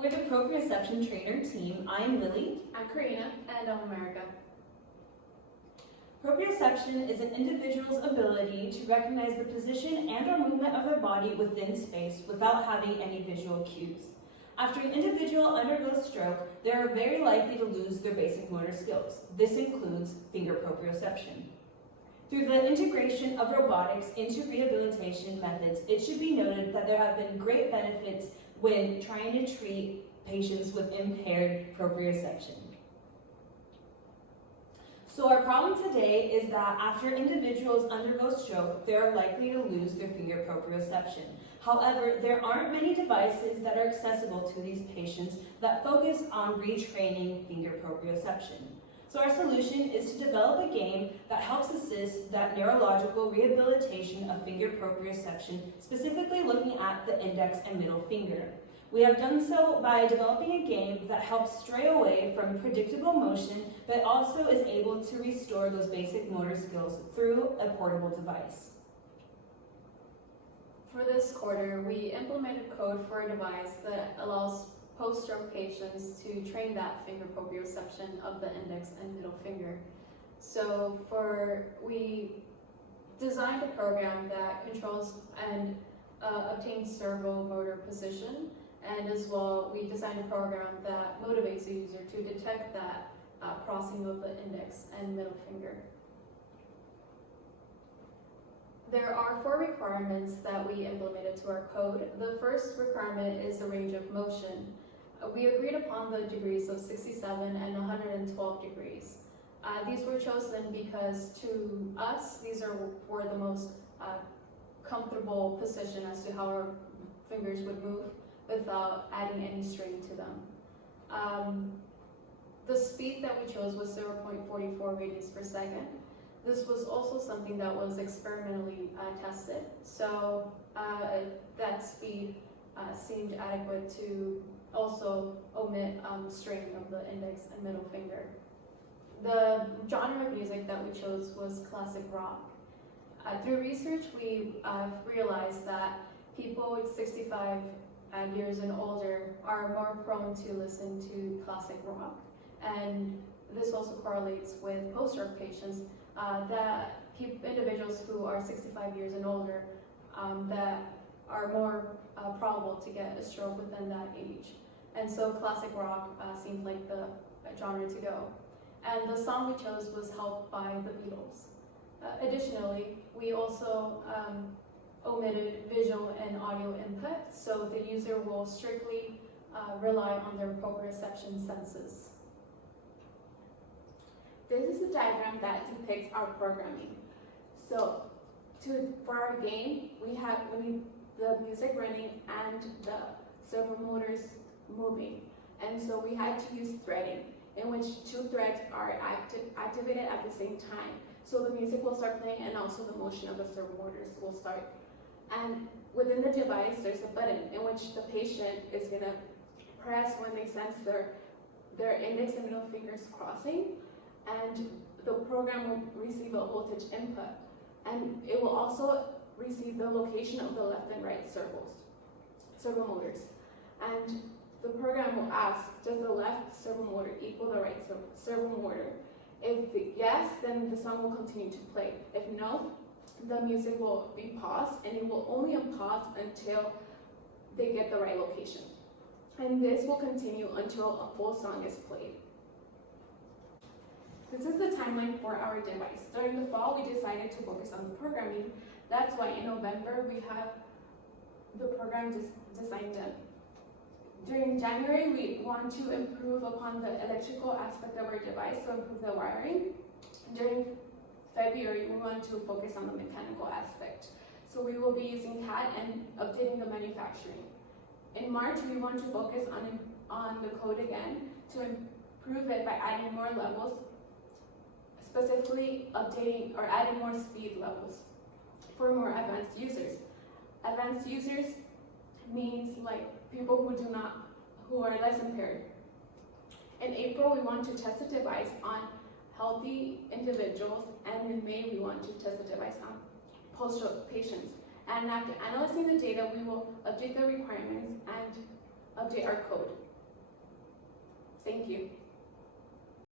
Hello, we're the Proprioception trainer team. I'm Lily. I'm Karina. And I'm America. Proprioception is an individual's ability to recognize the position and or movement of their body within space without having any visual cues. After an individual undergoes stroke, they are very likely to lose their basic motor skills. This includes finger proprioception. Through the integration of robotics into rehabilitation methods, it should be noted that there have been great benefits when trying to treat patients with impaired proprioception. So our problem today is that after individuals undergo stroke, they are likely to lose their finger proprioception. However, there aren't many devices that are accessible to these patients that focus on retraining finger proprioception. So our solution is to develop a game that helps assist that neurological rehabilitation of finger proprioception, specifically looking at the index and middle finger. We have done so by developing a game that helps stray away from predictable motion, but also is able to restore those basic motor skills through a portable device. For this quarter, we implemented code for a device that allows post-stroke patients to train that finger proprioception of the index and middle finger. So we designed a program that controls and obtains servo motor position, and as well we designed a program that motivates the user to detect that crossing of the index and middle finger. There are 4 requirements that we implemented to our code. The first requirement is the range of motion. We agreed upon the degrees of 67 and 112 degrees. These were chosen because to us, these were the most comfortable position as to how our fingers would move without adding any strain to them. The speed that we chose was 0.44 radians per second. This was also something that was experimentally tested, so that speed seemed adequate to also omit strain of the index and middle finger. The genre of music that we chose was classic rock. Through research, we realized that people 65 years and older are more prone to listen to classic rock, and this also correlates with post-stroke patients, that individuals who are 65 years and older that are more probable to get a stroke within that age. And so classic rock seemed like the genre to go. And the song we chose was Help by the Beatles. Additionally, we also omitted visual and audio input, so the user will strictly rely on their proprioception senses. This is a diagram that depicts our programming. So for our game, we need the music running and the servo motors moving. And so we had to use threading, in which 2 threads are activated at the same time. So the music will start playing and also the motion of the servo motors will start. And within the device, there's a button in which the patient is gonna press when they sense their index and middle fingers crossing, and the program will receive a voltage input. And it will also receive the location of the left and right servo motors. And the program will ask, does the left servo motor equal the right servo motor? If yes, then the song will continue to play. If no, the music will be paused, and it will only unpause until they get the right location. And this will continue until a full song is played. This is the timeline for our device. During the fall, we decided to focus on the programming. That's why in November, we have the program design done. During January, we want to improve upon the electrical aspect of our device to improve the wiring. During February, we want to focus on the mechanical aspect. So we will be using CAD and updating the manufacturing. In March, we want to focus on the code again to improve it by adding more levels, specifically updating or adding more speed levels for more advanced users. Advanced users means like people who are less impaired. In April, we want to test the device on healthy individuals, and in May, we want to test the device on post-stroke patients. And after analyzing the data, we will update the requirements and update our code. you.